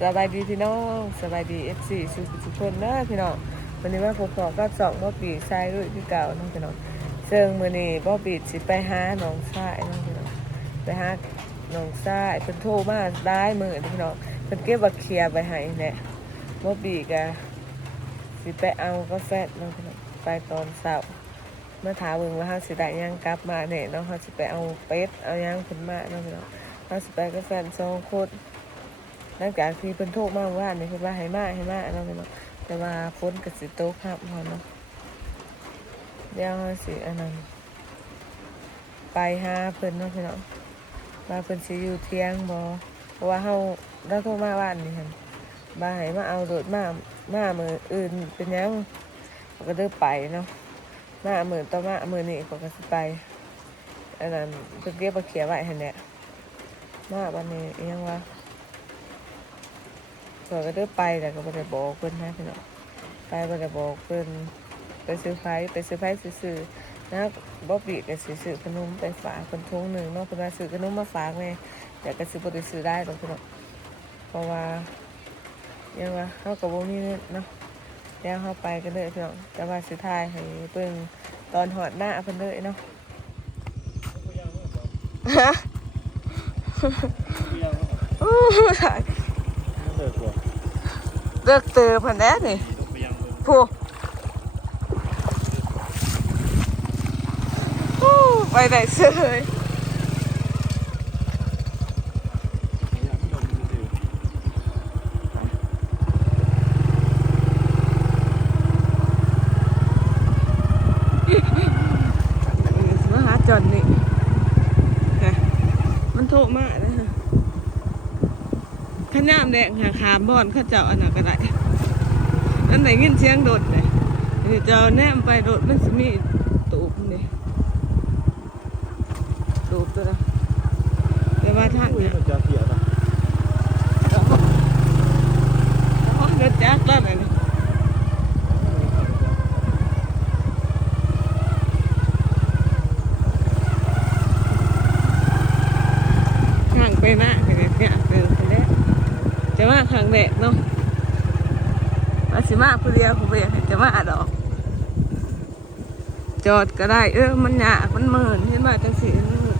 สบายดีพี่น้องสบายดีเอฟซีสุขสุขคนเด้อพี่น้องวันนี้ว่าผมขอก็สองบ่ปีชายด้วยพี่เก่าน้องพี่น้องเซิงมือนี้บ่ปีสิไปหาน้องชายน้องพี่น้องไปหาน้องชายเพิ่นโทรมาได้มือนี้พี่น้องเพิ่นเก็บบักเขียไปให้แหละบ่ปีก็สิไปเอากาแฟน้องพี่น้องไปตอนเช้าเมื่อถามเบิ่งว่าเฮาสิได้หยังกลับมาแน่เนาะเฮาสิไปเอาเป็ดเอาหยังเพิ่นมาน้องพี่น้องเฮาสิไปกาแฟสองคน หลังจากที่เพิ่นโทรมาเมื่อว่าเนี่เพิ่นว่าให้มากให้มาเนาะพี่น้องแต่ว่าฝนก็สิโตกครับพอเนาะเดี๋ยวสิอันนั้นไปหาเพิ่นเนาะพี่น้องว่าเพิ่นสิอยู่เที่ยงบ่เพราะว่าเฮาเราโทรมาบ้านนี่หั่นว่าให้มาเอารถมามามื้ออื่นเป็นหยังก็เด้อไปเนาะมามื้อต่อมามื้อนี้เขาก็สิไปอันนั้นเพิ่นเก็บบ่เขียไว้หั่นแหละมาบัดนี้ยังวะ เพิ่นก็เด้อไปแต่ก็บ่ได้บอกเพิ่นนะพี่น้องไปบ่ได้บอกเพิ่นไปซื้อไฟไปซื้อไฟซื่อๆนะบ่ปีก็สิซื้อขนมไปฝากเพิ่นถุงหนึงเนาะเพิ่นว่าซื้อขนมมาฝากแม่แต่ก็สิบ่ได้ซื้อได้ดอกพี่น้องเพราะว่ายังว่าเฮาก็บ่มีเงินเนาะแล้วเฮาไปกันเลยพี่น้องแต่ว่าสิถ่ายให้เบิ่งตอนหอดหน้าเพิ่นเลยเนาะฮะอู้ถ่ายเลิกบ่ เลิกเตือพันแล้วนี่ต้องไปยังเบิ่งผู้อู้ไปไหนเสย ยังลงมือถือ มาหาจอนนี่ค่ะมันโทรมานะฮะ ขนามแดงหาขามบอนเข้าเจ้าอันนั้นก็ได้อันไหนเงินเชียงโดดเลยเดี๋ยวเจ้าแนมไปโดดมันจะมีตูบนี่ตูบตัวละแต่ว่าทางอุ้ยเนี่ยมันจะเสียนะอ๋อเดินจากแล้วไหนนี่ห่างไปมากเลยเนี่ยเดินไปแล้ว จะมาครั้งแรกเนาะมาสิมาผู้เดียวผู้เดียวจะมาดอก จอดก็ได้ เออมันหยากมันเหมือนเห็นมาจังสีมันมือน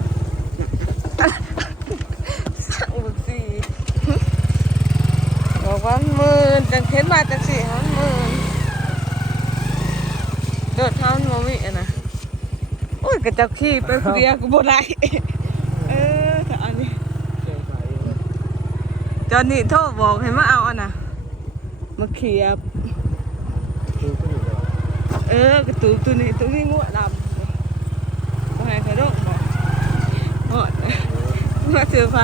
สั่งบุกสีบอกว่ามื่นจังเข็นมาจังสี่ห้าหมื่นโดดเท้ามันบ่มีอะนะโอ้ยกระจับขี้ไปผู้เดียวกูบ่ได้ เออแต่อันนี้ เสียงสายเองเลย จอนนี่โทรบอกให้มาเอาอันน่ะมาเขียบ เออกระตูตัวนี้ตัวนี้งวดำบ่ให้เขาโดกบอกหอดมาเสือไฟ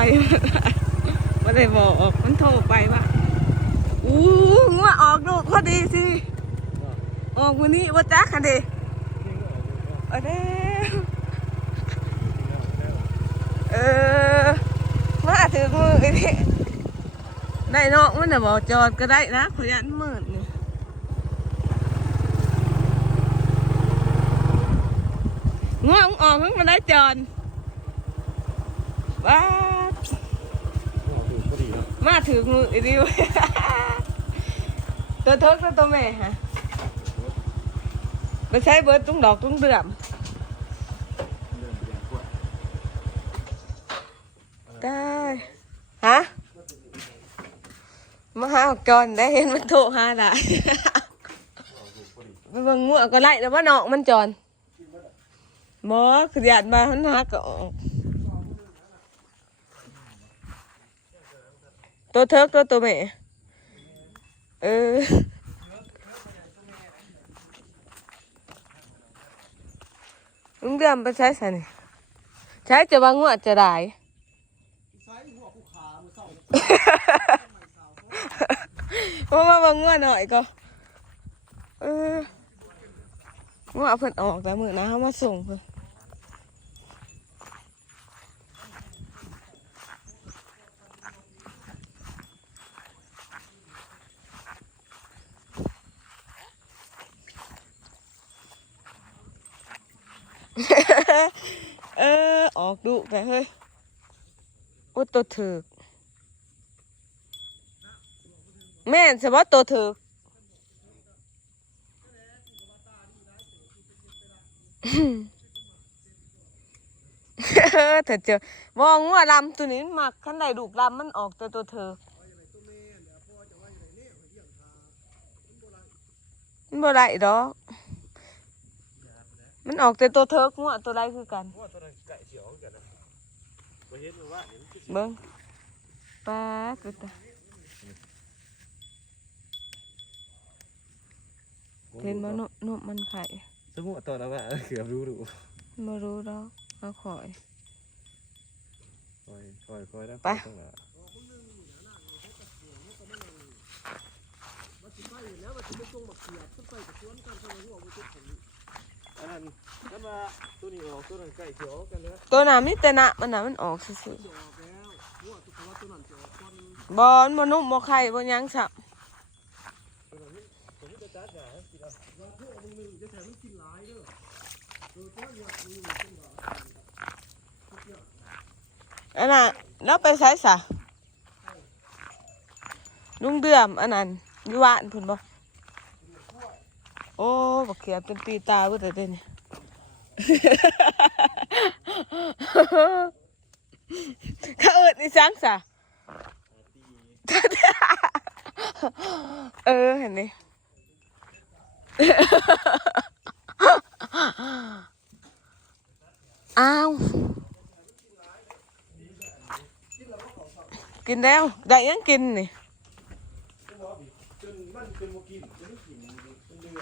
มาได้บอกมันโทรไปว่าอู้งัวออกลูกพอดีสิออกวันนี้ว่าจ้าคันเดเอาเด้อเออมาถึงมือนี่ ได้เนาะมันน่ะบอกจอดก็ได้นะขยันมืดนี่ง่วงออกมันมาได้จอนว้าดถูกก็ดีนะมาถึงมือดิวตัวเทิกตัวตัวแม่ฮะไปใช้เบิร์ดตุ้งดอกตุ้งเดือมเดินไปยังกล้วยได้ฮะ มาหาออกจอนได้เห็นมันโทรหาได้ไปเบิ่งงัวก็ไล่แล้วว่าน้องมันจอนหมอคือญาติมาหันหักก็ออกตัวเทิกตัวตัวแม่เออลุงเดือมไปใช้สันนี่ใช้จะวางงัวจะได้มา มาบางงัวหน่อยก็เอองัวเพิ่นออกแต่มือนะเขามาส่งเพิ่นเออ ออกดุแต่เฮ้ย โอ้ตัวถึก แม่นสมว่าตัวถือเออถ้าเจอมองว่าลำตัวนี้มันมักขันใดดูกลำมันออกแต่ตัวเธอมันบ่ได้ดอกมันออกแต่ตัวเธองัวตัวใดคือกันว่าตัวนั้นไก่เสียวกันนะไปเห็นว่าเห็นคือเบิ้งป้าดไปตา เห็นบ่นุ่มนุ่มมันไข่สมมติตัวนั้นว่าเกือบรู้ดูบ่รู้ดอกเอาขอยคอยคอยคอยได้ไปต้องละอันนั้นนั่นว่าตัวนี้ออกตัวนั้นไก่เสียวกันเลยตัวน่ะมีแต่หนะมันน่ะมันออกซื่อๆบอลบ่นุ่มบ่ไข่บ่หยังสับ ผมจะจัดอย่างกินเอา อันน่ะแล้วไปใช้ซะลุงเดือมอันนั้นอยู่านพุ่นบ่โอ้บักเขียบเป็นตีตาเบิดเลยเด้นี่เขาเอิดนี่จังซะเออเห็นดิอ้าว กินแล้ว ได้ยังกินนี่จนมันเป็นโมกินจนไม่กินเป็นเดือ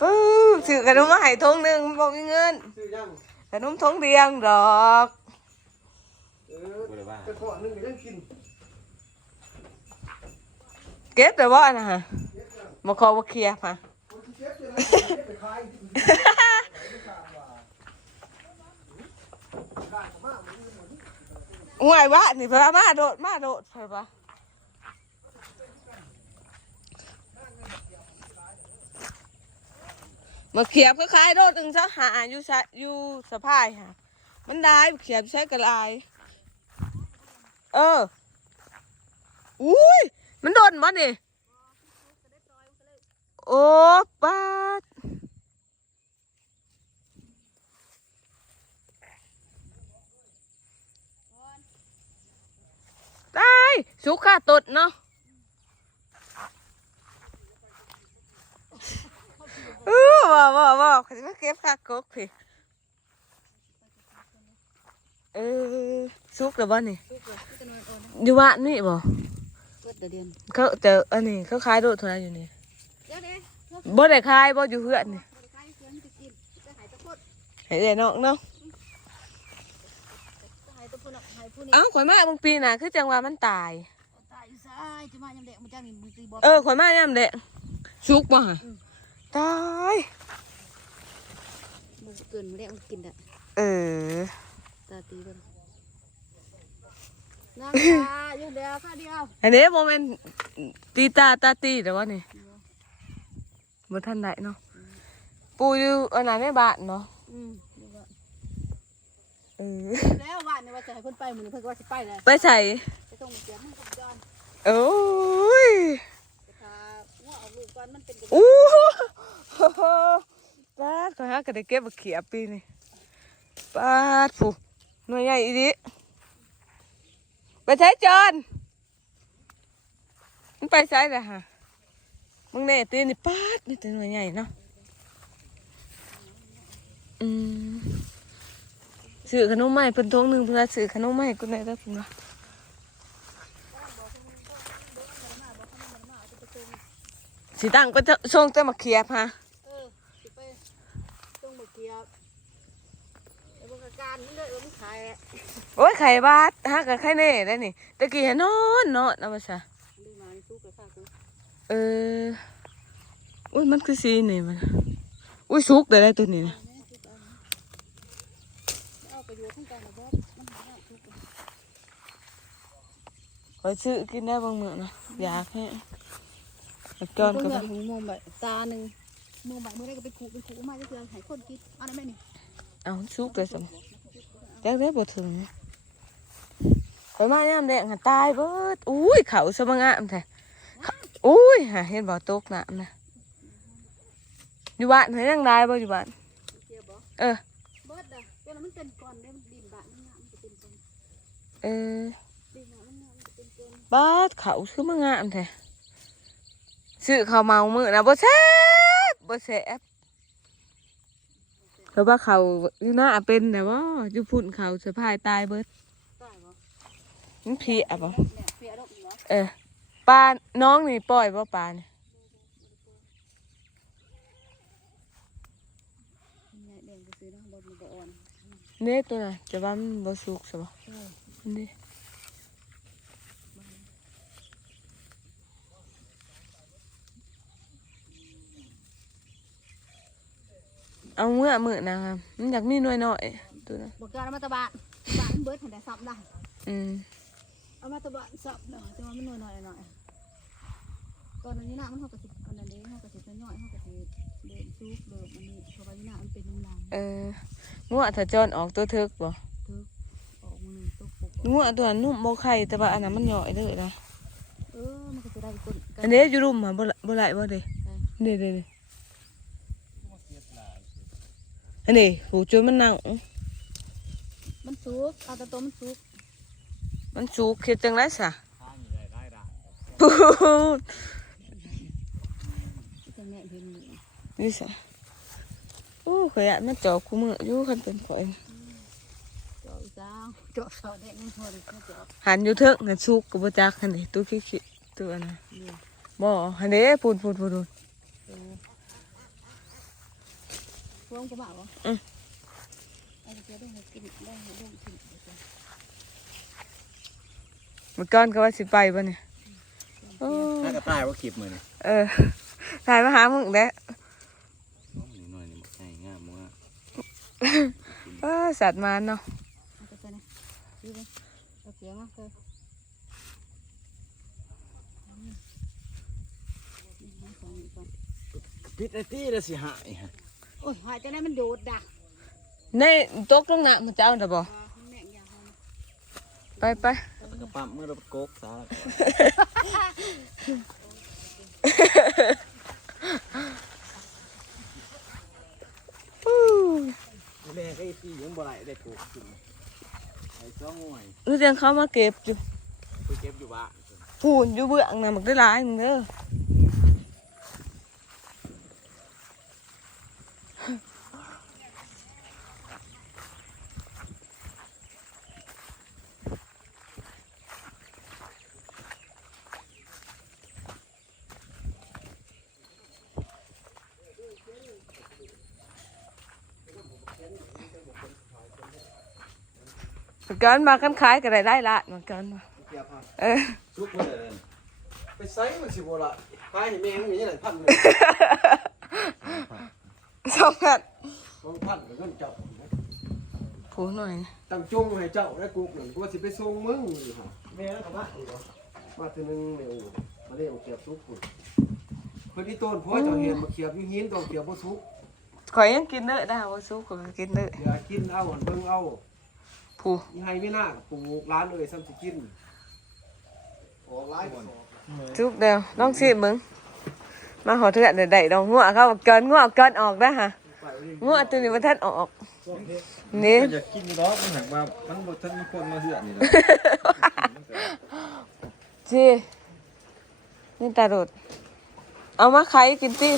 ปื้อซื้อขนมมาให้ทงหนึ่งบอกมีเงินซื้อยังขนมทงเดียงดอกเออแต่ขอนึงก็ยังกินเก็บแต่ว่านะฮะมาขอว่าเคลียร์มา คนที่เจ็บเลยนะเจ็บไปคาย ห่วยว่านี่พระมาโดดมาโดดพระปะมาเขียบก็คล้ายๆโดดหนึ่งซะหาอยู่ซะอยู่สะพายค่ะมันได้เขียบใช้กระลายเอออุ้ยมันโดนบ่นี่โอ้ป้า ตายสุขาตดเนาะเออว่าว่าว่าเขาจะมาเก็บคากกพี่เออสุกหรือบ่นี่ลูกเลยที่จะนอนอ่อนนะอยู่บ้านนี่บ่เปิดเดี๋ยวเดือนเขาเจออันนี้เขาขายโดดเท่าไหรอยู่นี่เดี๋ยวเดี๋ยวเดี๋ยวบ่ได้ขายบ่อยู่เพื่อนนี่บริการเพื่อนจะกินจะหายตะพดให้เอ้น้องเนาะจะหายตะพดอะหายผู้นี้ เอ้าข่อยมาบางปีน่ะคือจังว่ามันตาย ตายอยู่ซ้ายจะมายำแดงมันจ้างนี่มือตีบอลเออข่อยมายามเด็กสุกบ่ฮะตายมือเกินมาแล้วมันกินอะเออตาตีบอลนางตาอยู่เดียวข้าเดียวอันนี้บ่แม่นตีตาตาตีแต่ว่านี่บ่ทันได้เนาะปูอยู่อันนั้นในบ้านเนาะอืม เดี๋ยวก่อนเออแล้ววันนี้ว่าจะให้คนไปมือนี้เพิ่นก็ว่าจะไปเลยไปใส่จะต้องมาเสียงมันกับจอนโอ้ยจะพาว่าเอาลูกก่อนมันเป็นกระดูกอู้หูปาดข่อยหาก็ได้เก็บบักเขียบปีนี่ปาดผู้หน่วยใหญ่อีดิไปใช้จอนมันไปใช้เลยฮะมึงเนี่ยตีนี่ปาดมีแต่หน่วยใหญ่เนาะอืม ซื้อขนมใหม่เพิ่นทงหนึ่งเพื่อซื้อขนมใหม่กูได้ได้พุ่นวะสิตั้งก็จะส่งแต่มาเขียบฮะเออสิไปต้องมาเกียบแล้วมันก็การมันเลยว่ามันขายอะโอ้ยไข่บาดฮะกับไข่เน่ได้นี่ตะกี้เห็นนอนเนาะนะมาซะลืมมาในตู้กับข้าวกูเอออุ้ยมันคือสีนี่มันอุ้ยสุกได้ได้ตัวนี้นะ แม่ซื้อไปเอาไปอยู่ข้างกลางนะบอสมันหาได้ทุกคน ขอซื้อกินได้บางมื้อนะอยากให้จอนก็เพื่ไปอนของมองใบตาหนึ่งมองใบเมื่อไรก็ไปขู่ไปขู่มาจะเพื่อนให้คนคิดอะไรแม่นี่เอาสุกเลยสมจักได้บ่ถึงไปมายามแดงหันตายเบิดอุ้ยเขาสมงามแท้เขาโอ้อุ้ยหาเห็นบ่ตกน้ำนะอยู่บ้านเห็นยังได้บ่อยู่บ้านเกี่ยวบ่เออเบิดอะเวลามันเป็นก่อนเด้มันดินบะมันงามมันจะเป็นก่อนเออ บ้าดเขาคือมางามแท้ซื้อเขาเมามือนะบ่แซ่บบ่แซ่บเพราะว่าเขาอยู่หน้าเป็นแต่ว่าอยู่พุ่นเขาสะพายตายเบิดมันเพียบ่เนี่ยเอกเหรอเออปลาน้องนี่ปล่อยบ่ปลานเนี่ยแดงก็ซื้อนะบดมันก็อ่อนเน่ตัวน่ะจะว่ามันบ่สุกซะบ่นี่ เอาเมื่อมื้อนะครับมันอยากมีหน่วยน้อยตัวนั้นบอกการเอามาตะบานบานมันเบิดหันแต่ซับได้อืมเอามาตะบานซับหน่อยแต่ว่ามันหน่อยหน่อยหน่อยตอนนี้น่ะมันเท่ากับสิอันนั้นเองเท่ากับสิตัวย่อยเท่ากับสิเดินซุกเดินอันนี้เพราะว่านี่น่ะมันเป็นน้ำลายเอองัวถ้าจอนออกตัวเทิกบ่ทึกออกมือตกปกงัวตัวนั้นนุ่มบ่ไข่แต่ว่าอันนั้นมันย่อยเลยนะเออมันก็จะได้คนอันนี้อยู่รุมอะบ่ละบ่ไหลบ่เด้นี่เด้นี่ อันนี้หูจนมันเน่ามันซุกเอาแต่ตัวมันซุกมันสุกเฮ็ดจังได๋ซะทางอยู่ได้ได้ได้ปูดจะแง่เห็นอยู่นี่ซะโอ้ข่อยอยากมาจอกคู่มืออยู่คันเป็นข่อยเจาะอีกแล้วเจาะเสาแดงมันพอดีเจาะหันอยู่เทิงหันสุกก็บ่จักหันนี่ตัวขี้ๆตัวอันนั้นเนี่ยบ่หันเด้ปูนปูนปูนปูนเออ พวงจะบ่าวเหรออืมเอาไปเจอได้ให้กินได้ให้ลูกกินเมื่อก่อนก็ว่าสิไปบ่เนี่ยโอ้น่าจะตายว่าคลิปมือนี่เออถ่ายมาหามึงเด้หน่อยนี่ง่ายง่ายมั้งเออสัตว์มาเนาะเอาไปใส่นะดูดิเอาเสียงมาเถอะอืมเอาของอีกก่อนพิษไอ้ตี้ละสิหายฮะโอ้ยหายใจได้มันโดดดักในตกลงน้ำมันจะเอาได้บ่อ่าแม่งยาหอมไปไปกระปั๊มเมื่อเราโกกสาแล้วแม่ก็ไอ้ตี้ยังบ่ไรได้โกกขึ้นไอ้จ้องหน่วยรู้จังเขามาเก็บอยู่ไปเก็บอยู่บ้านพูนอยู่เบื้องน่ะมันได้หลายมึงเด้อเห มือนกันมากันขายก็ได้ได้ละเหมือนกันเกียร์พันเออซุกมาเลยไปไซมันสิบ่ละไปนี่แม่งมีอะไรพันเลย องพันต้องพันเงินเจ้าผูหน่อยตั้งจงให้เจ้าได้กูหนึ่งกูสิไปส่งมึงอยู่ค่ะแม่แล้วก็มาอีกเหรอมาทีนึงเนี่ยโอ้มาเรียกเกียบซุกคุณเพิ่นที่ต้นเพราะเจ้าเห็นมาเขียบอยู่หินต้องเขียบบ่ซุกข่อยยังกินเด้อได้ว่าสู้ข่อยก็กินเด้ออย่ากินเอาอันเบิ่งเอาผู้มีให้ไม่น่ากับปลูกร้านเลยซ้ำสิกินออกหลายบ่อนทุกเดียวน้องสิมึง มาหอเถื่อนเดี๋ยวได้ดองงัวเขาเกินงัวเกินออกได้ฮะไปนี่งัวตัวนี้มันท่านออกช่วงเฮ็ดนี่ก็อยากกินดอกมันหักมามันบ่ทันมีคนมาเหือนี่แหละจีนี่ตาโดดเอามาไข่กินสิ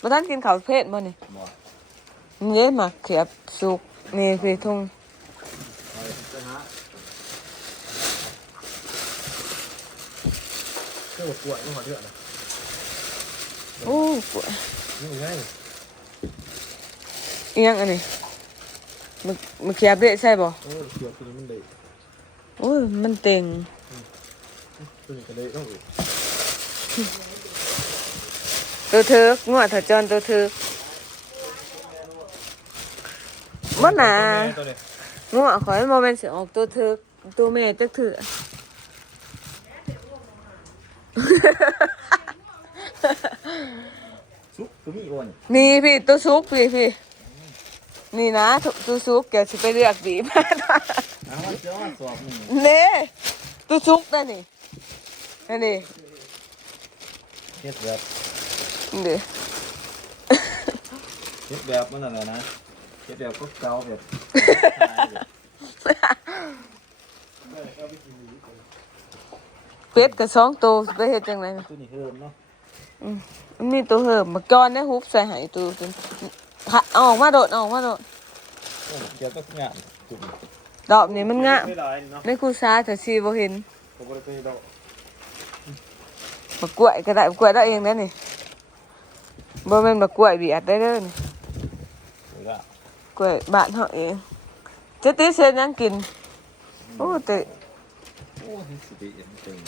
มาท่านกินข้าวเพศบ่นี่บ่นี่มาเขียบสุกนี่พี่ทุ่งไปไปหาเครื่องกล้วยมาหอเดือดนะ โอ้ปวดนี่ไงเอียงอันนี้มันมันเขียบได้ใช่บ่โอ้เขียวตัวนี้มันเลยโอ้ยมันเต็งตัวนี้ก็เลยต้องอีกตัวเธอกงัวถ้าจอนตัวเธอกบ่หนาตัวนี้งัวข่อยบ่แม่นสิออกตัวเธอกตัวแม่จักเถือ ซุปก็มีอ้วนนี่พี่ตัวซุกพี่พี่ นี่นะตัวตัวซุกเดี๋ยวสิไปเลือกบีมาเอามาเจ้ามาสอบนี่เน่ตัวซุกนั่นนี่นั่นนี่เฮ็ดแบบเด้อเฮ็ดแบบมันนั่นแหละนะเฮ็ดแบบก็เก่าแบบเป็ดกับสองตัวสิไปเฮ็ดจังไดน่ะตัวนี้เฮิมเนาะ มันมีตัวเหิมมาจอนได้ฮุบใส่ใหายตัวจนหาเอาออกมาโดดเอาออกมาโดดโอ้เกี่ยวกับงานจุดนี้ดอกนี้มันงามไม่ได้เนาะในคูซาแต่ซีบ่เห็นก็บ่ได้ไปดอกบักกล้วยก็ได้บักกล้วยได้เองได้อนี่บ่แม่นบักกล้วยเบียดได้เด้อนี่เวลากล้วยบ้านเฮาเองจะติเฮ็ดหยังกินโอ้แต่โอ้ยสิไปเอ็นเต็ม